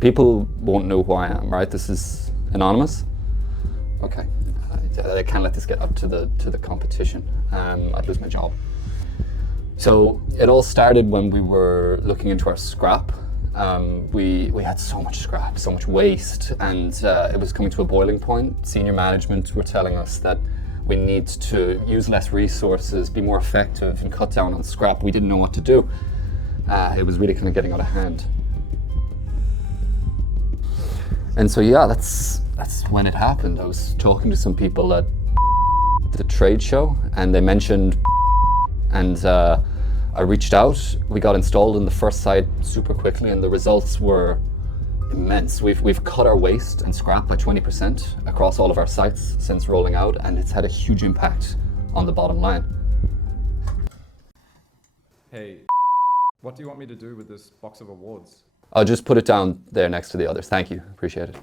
People won't know who I am, right? This is anonymous. Okay, I can't let this get up to the competition. I'd lose my job. So it all started when we were looking into our scrap. We had so much scrap, so much waste, and it was coming to a boiling point. Senior management were telling us that we need to use less resources, be more effective, and cut down on scrap. We didn't know what to do. It was really kind of getting out of hand. And so yeah, that's when it happened. I was talking to some people at the trade show, and they mentioned, and I reached out. We got installed in the first site super quickly, and the results were immense. We've cut our waste and scrap by 20% across all of our sites since rolling out, and it's had a huge impact on the bottom line. Hey, what do you want me to do with this box of awards? I'll just put it down there next to the others. Thank you, appreciate it.